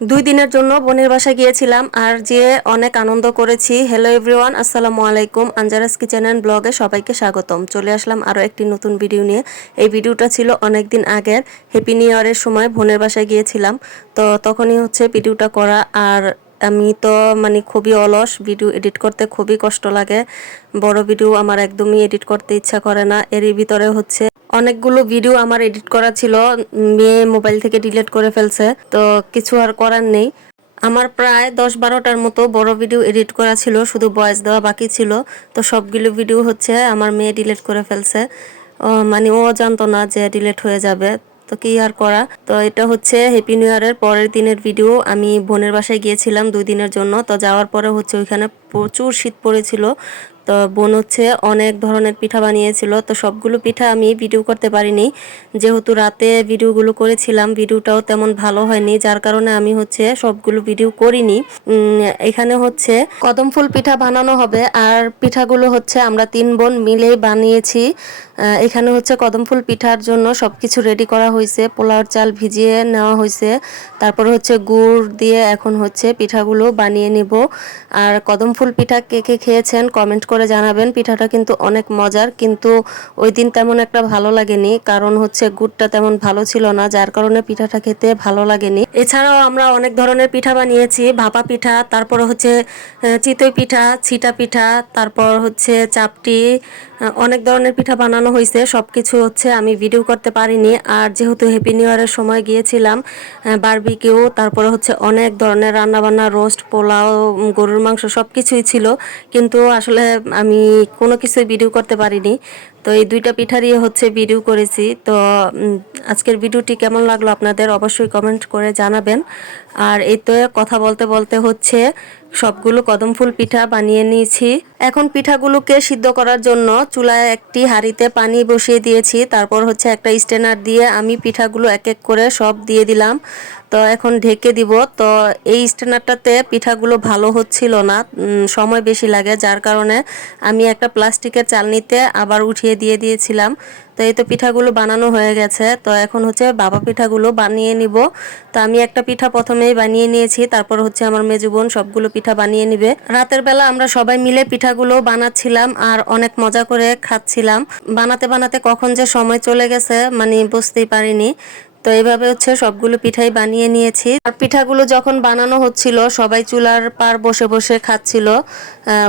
2 দিনের জন্য বোনের বাসায় গিয়েছিলাম আর যেয়ে অনেক আনন্দ করেছি। হ্যালো এভরিওয়ান, আসসালামু আলাইকুম। আঞ্জারাস কিচেন অ্যান্ড ব্লগে সবাইকে স্বাগতম। চলে আসলাম আরও একটি নতুন ভিডিও নিয়ে। এই ভিডিওটা ছিল অনেক দিন আগের, হ্যাপি নিউ ইয়ারের সময় বোনের বাসায় গিয়েছিলাম। তো তখনই হচ্ছে ভিডিওটা করা। আর আমি তো খুবই অলস, ভিডিও এডিট করতে খুবই কষ্ট লাগে। বড় ভিডিও আমার একদমই এডিট করতে ইচ্ছা করে না। এরই ভিতরে হচ্ছে অনেকগুলো ভিডিও আমার এডিট করা ছিল, মেয়ে মোবাইল থেকে ডিলিট করে ফেলছে। তো কিছু আর করার নেই। আমার প্রায় 10-12টার মতো বড় ভিডিও এডিট করা ছিল, শুধু ভয়েস দেওয়া বাকি ছিল। তো সবগুলো ভিডিও হচ্ছে আমার মেয়ে ডিলিট করে ফেলছে। ও জানতো না যে ডিলিট হয়ে যাবে। তো কি আর করা। তো এটা হচ্ছে হ্যাপি নিউ ইয়ারের পরের দিনের ভিডিও। আমি বোনের বাসায় গিয়েছিলাম 2 দিনের জন্য। তো যাওয়ার পরে হচ্ছে ওইখানে প্রচুর শীত পড়েছিল। তো বোন হচ্ছে অনেক ধরনের পিঠা বানিয়েছিল। তো সবগুলো পিঠা আমি ভিডিও করতে পারিনি, যেহেতু রাতে ভিডিওগুলো করেছিলাম ভিডিওটাও তেমন ভালো হয়নি, যার কারণে আমি হচ্ছে সবগুলো ভিডিও করিনি। এখানে হচ্ছে কদম ফুল পিঠা বানানো হবে আর পিঠাগুলো হচ্ছে আমরা 3 বোন মিলেই বানিয়েছি। এখানে হচ্ছে কদম ফুল পিঠার জন্য সবকিছু রেডি করা হয়েছে। পোলাওর চাল ভিজিয়ে নেওয়া হয়েছে, তারপর হচ্ছে গুড় দিয়ে এখন হচ্ছে পিঠাগুলো বানিয়ে নিব। আর কদম ফুল পিঠা কে কে খেয়েছেন কমেন্ট করে জানাবেন। পিঠাটা কিন্তু অনেক মজার, কিন্তু ওই দিন তেমন একটা ভালো লাগেনি, কারণ হচ্ছে গুড়টা তেমন ভালো ছিল না, যার কারণে পিঠাটা খেতে ভালো লাগেনি। এছাড়াও আমরা অনেক ধরনের পিঠা বানিয়েছি, ভাপা পিঠা, তারপর হচ্ছে চিতই পিঠা, ছিটা পিঠা, তারপর হচ্ছে চাপটি, অনেক ধরনের পিঠা বানানো হয়েছে। সব কিছু হচ্ছে আমি ভিডিও করতে পারিনি। আর যেহেতু হ্যাপি নিউ ইয়ারের সময় গিয়েছিলাম, বারবিকিউ, তারপরে হচ্ছে অনেক ধরনের রান্নাবান্না, রোস্ট, পোলাও, গরুর মাংস সব কিছুই ছিল, কিন্তু আসলে আমি কোনো কিছুই ভিডিও করতে পারিনি। তো এই 2টা পিঠারই হচ্ছে ভিডিও করেছি। তো আজকের ভিডিওটি কেমন লাগলো আপনাদের অবশ্যই কমেন্ট করে জানাবেন। আর এই তো কথা বলতে বলতে হচ্ছে সবগুলো কদম ফুল পিঠা বানিয়ে নিয়েছি। এখন পিঠাগুলোকে সিদ্ধ করার জন্য চুলায় একটি হাঁড়িতে পানি বসিয়ে দিয়েছি। তারপর হচ্ছে একটা স্ট্যানার দিয়ে আমি পিঠাগুলো এক এক করে সব দিয়ে দিলাম। তো এখন ঢেকে দিব। তো এই স্ট্যানারটাতে পিঠাগুলো ভালো হচ্ছিল না, সময় বেশি লাগে, যার কারণে আমি একটা প্লাস্টিকের চালনিতে আবার উঠিয়ে দিয়েছিলাম। তো এই তো পিঠাগুলো বানানো হয়ে গেছে। তো এখন হচ্ছে বাবা পিঠাগুলো বানিয়ে নিব। তো আমি একটা পিঠা প্রথমেই বানিয়ে নিয়েছি, তারপর হচ্ছে আমার মেজো বোন সবগুলো পিঠা বানিয়ে নিবে। রাতের বেলা আমরা সবাই মিলে পিঠাগুলো বানাচ্ছিলাম আর অনেক মজা করে খাচ্ছিলাম। বানাতে বানাতে কখন যে সময় চলে গেছে বুঝতেই পারিনি। তো এইভাবে হচ্ছে সবগুলো পিঠাই বানিয়ে নিয়েছি। আর পিঠাগুলো যখন বানানো হচ্ছিল সবাই চুলার পার বসে বসে খাচ্ছিল।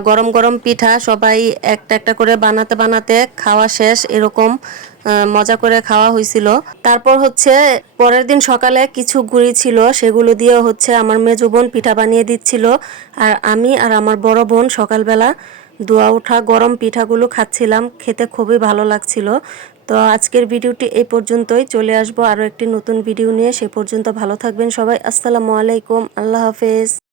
গরম গরম পিঠা সবাই একটা একটা করে বানাতে বানাতে খাওয়া শেষ, এরকম মজা করে খাওয়া হয়েছিল। তারপর হচ্ছে পরের দিন সকালে কিছু গুঁড়ি ছিল, সেগুলো দিয়ে হচ্ছে আমার মেজো বোন পিঠা বানিয়ে দিচ্ছিল। আর আমি আর আমার বড় বোন সকালবেলা ধোয়া ওঠা গরম পিঠাগুলো খাচ্ছিলাম, খেতে খুবই ভালো লাগছিল। তো আজকের ভিডিওটি এই পর্যন্তই। চলে আসবো আরও একটি নতুন ভিডিও নিয়ে। সে পর্যন্ত ভালো থাকবেন সবাই। আসসালামু আলাইকুম, আল্লাহ হাফেজ।